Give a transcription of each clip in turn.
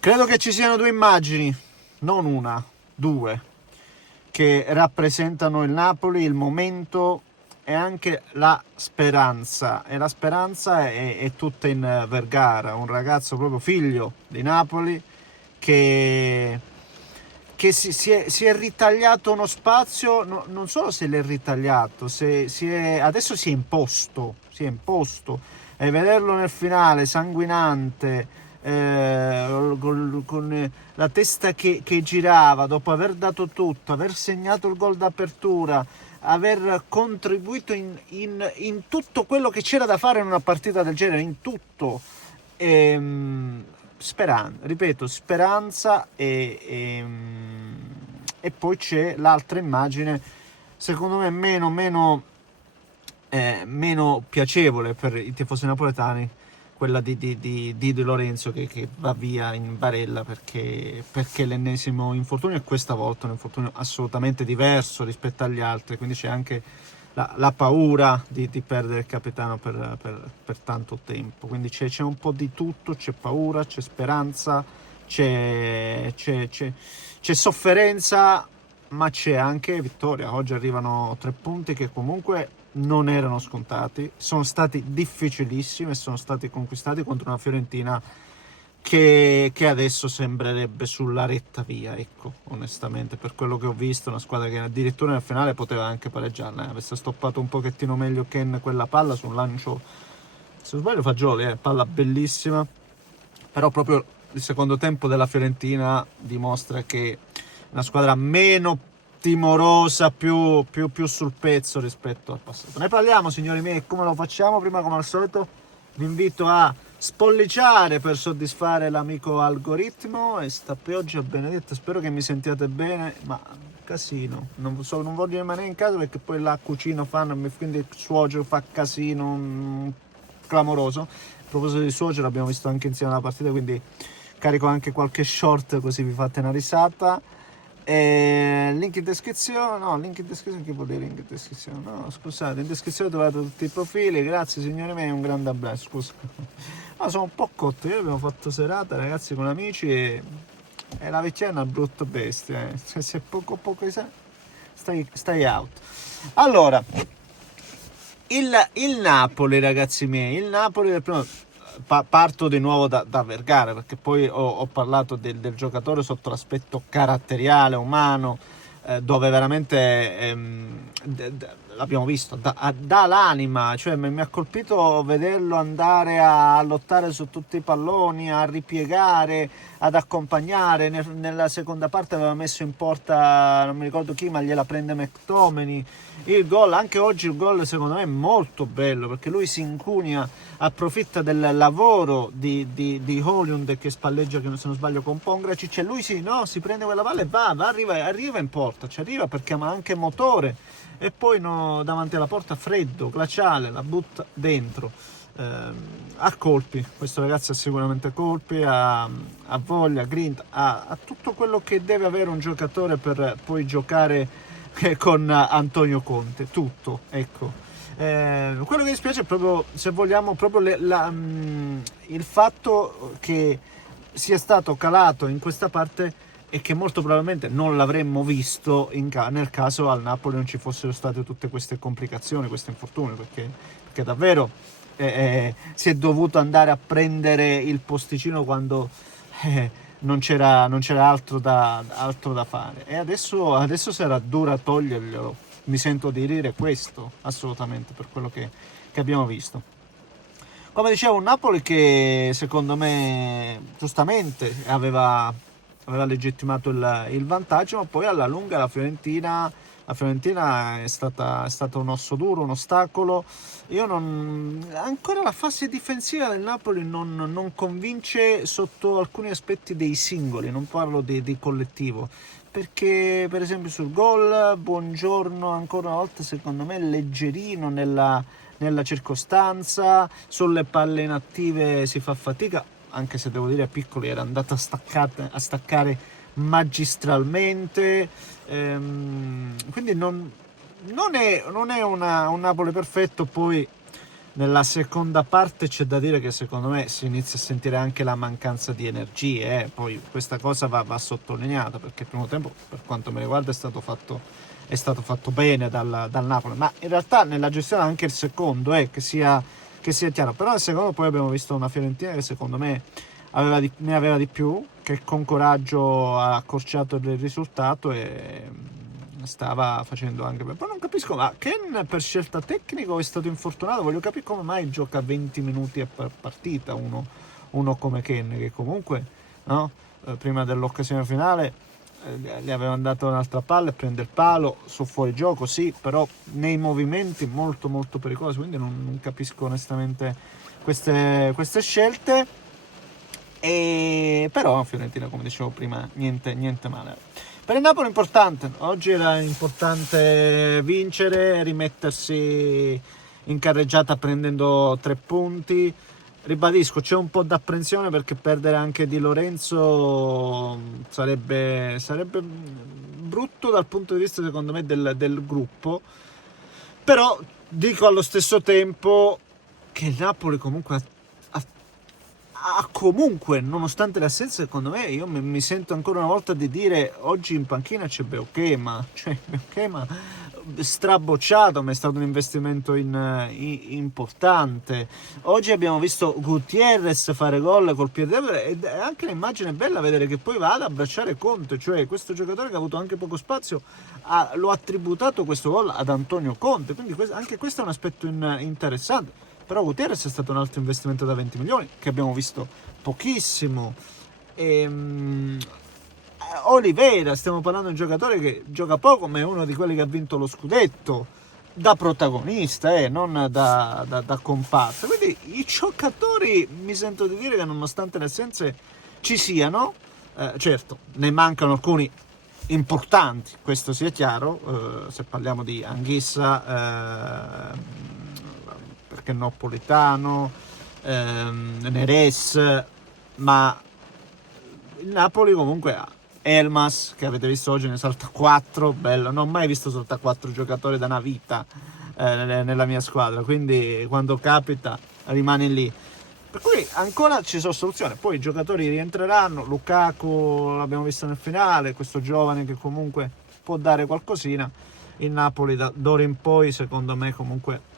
Credo che ci siano due immagini, non una, due, che rappresentano il Napoli, il momento e anche la speranza. E la speranza è tutta in Vergara, un ragazzo proprio figlio di Napoli che, che si è ritagliato uno spazio, non solo se l'è ritagliato, adesso si è imposto. E vederlo nel finale sanguinante, con la testa che girava dopo aver dato tutto, aver segnato il gol d'apertura, aver contribuito in tutto quello che c'era da fare in una partita del genere, in tutto. Ripeto, speranza e poi c'è l'altra immagine, secondo me meno piacevole per i tifosi napoletani, quella di Lorenzo che va via in barella perché l'ennesimo infortunio, e questa volta un infortunio assolutamente diverso rispetto agli altri, quindi c'è anche la paura di perdere il capitano per tanto tempo, quindi c'è un po' di tutto, c'è paura, c'è speranza, c'è sofferenza, ma c'è anche vittoria. Oggi arrivano 3 punti che comunque non erano scontati, sono stati difficilissimi e sono stati conquistati contro una Fiorentina che adesso sembrerebbe sulla retta via, ecco, onestamente, per quello che ho visto, una squadra che addirittura nel finale poteva anche pareggiarla, avesse stoppato un pochettino meglio Ken quella palla su un lancio, se non sbaglio Fagioli, palla bellissima, però proprio il secondo tempo della Fiorentina dimostra che è una squadra meno timorosa, più sul pezzo rispetto al passato. Ne parliamo, signori miei, come lo facciamo? Prima, come al solito, vi invito a spolliciare per soddisfare l'amico algoritmo e sta pioggia benedetta, spero che mi sentiate bene, ma casino, non voglio rimanere in casa perché poi la cucina fanno, quindi il suocero fa casino clamoroso. A proposito di suocero, abbiamo visto anche insieme la partita, quindi carico anche qualche short così vi fate una risata. Link in descrizione, no, link in descrizione, che vuol dire link in descrizione? No, scusate, in descrizione trovate tutti i profili, grazie signori miei, un grande abbraccio, scusa. No, sono un po' cotto, ieri abbiamo fatto serata ragazzi con amici e la vecchia è una brutta bestia, cioè, se poco stai out. Allora, il Napoli, ragazzi miei, il Napoli del primo. Parto di nuovo da Vergara, perché poi ho parlato del giocatore sotto l'aspetto caratteriale, umano, dove veramente l'abbiamo visto, dà l'anima, cioè mi ha colpito vederlo andare a lottare su tutti i palloni, a ripiegare, ad accompagnare. Nella seconda parte aveva messo in porta, non mi ricordo chi, ma gliela prende McTominay. Il gol, anche oggi il gol secondo me è molto bello, perché lui si incunia, approfitta del lavoro di Højlund che spalleggia, che se non sbaglio con Pongracic, e lui si prende quella palla e arriva in porta, ci arriva perché ha anche motore, e poi davanti alla porta freddo, glaciale, la butta dentro. Ha colpi, questo ragazzo ha sicuramente colpi, ha voglia, grinta, ha tutto quello che deve avere un giocatore per poi giocare con Antonio Conte, tutto, ecco. Quello che dispiace è proprio, se vogliamo, proprio il fatto che sia stato calato in questa parte e che molto probabilmente non l'avremmo visto nel caso al Napoli non ci fossero state tutte queste complicazioni, questi infortuni, perché davvero si è dovuto andare a prendere il posticino quando non c'era altro da fare, e adesso sarà dura toglierglielo. Mi sento di dire questo, assolutamente, per quello che abbiamo visto. Come dicevo, un Napoli che secondo me giustamente aveva legittimato il vantaggio, ma poi alla lunga la Fiorentina è stata un osso duro, un ostacolo. Ancora la fase difensiva del Napoli non convince sotto alcuni aspetti dei singoli, non parlo di collettivo, perché per esempio sul gol Buongiorno ancora una volta secondo me leggerino nella circostanza, sulle palle inattive si fa fatica, anche se devo dire a Piccoli era andato a staccare magistralmente, quindi non è un Napoli perfetto. Poi Nella seconda parte c'è da dire che secondo me si inizia a sentire anche la mancanza di energie, poi questa cosa va sottolineata, perché il primo tempo, per quanto mi riguarda, è stato fatto bene dal Napoli, ma in realtà nella gestione anche il secondo, che sia chiaro, però nel secondo poi abbiamo visto una Fiorentina che secondo me ne aveva di più, che con coraggio ha accorciato il risultato e stava facendo anche bene. Poi non capisco, ma Ken per scelta tecnica o è stato infortunato? Voglio capire come mai gioca 20 minuti per partita uno come Ken, che comunque, no? Prima dell'occasione finale gli avevano dato un'altra palla e prende il palo su fuorigioco, sì, però nei movimenti molto molto pericolosi, quindi non capisco onestamente queste scelte. Però Fiorentina, come dicevo prima, niente male. Per il Napoli importante, oggi era importante vincere, rimettersi in carreggiata prendendo 3 punti. Ribadisco, c'è un po' d'apprensione perché perdere anche Di Lorenzo sarebbe brutto dal punto di vista, secondo me, del gruppo. Però dico allo stesso tempo che il Napoli comunque comunque, nonostante le assenze, secondo me, io mi sento ancora una volta di dire oggi in panchina c'è Beukema, cioè Beukema strabocciato, ma è stato un investimento importante. Oggi abbiamo visto Gutierrez fare gol col piede debole ed è anche un'immagine bella vedere che poi va ad abbracciare Conte, cioè questo giocatore che ha avuto anche poco spazio lo ha tributato questo gol ad Antonio Conte, quindi anche questo è un aspetto interessante. Però Gutierrez è stato un altro investimento da 20 milioni che abbiamo visto pochissimo. Oliveira, stiamo parlando di un giocatore che gioca poco, ma è uno di quelli che ha vinto lo scudetto da protagonista, non da comparsa. Quindi i giocatori, mi sento di dire che nonostante le assenze ci siano, certo, ne mancano alcuni importanti, questo sia chiaro, se parliamo di Anghissa, perché Napolitano, Neres, ma il Napoli comunque ha Elmas, che avete visto oggi, ne salta 4, bello, non ho mai visto saltare 4 giocatori da una vita nella mia squadra, quindi quando capita rimane lì. Per cui ancora ci sono soluzioni, poi i giocatori rientreranno, Lukaku l'abbiamo visto nel finale, questo giovane che comunque può dare qualcosina. Il Napoli d'ora in poi, secondo me, comunque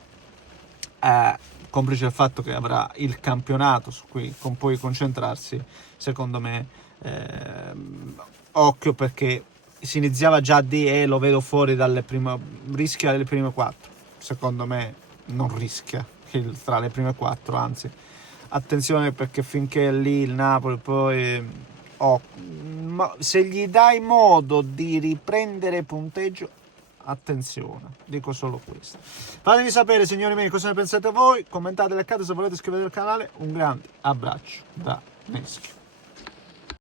complice il fatto che avrà il campionato su cui puoi concentrarsi, secondo me occhio, perché si iniziava già di lo vedo fuori rischia le prime 4, secondo me non rischia tra le prime 4, anzi attenzione, perché finché è lì il Napoli poi se gli dai modo di riprendere punteggio, attenzione, dico solo questo. Fatemi sapere, signori miei, cosa ne pensate voi, commentate, leccate, se volete iscrivetevi al canale. Un grande abbraccio da Neschio.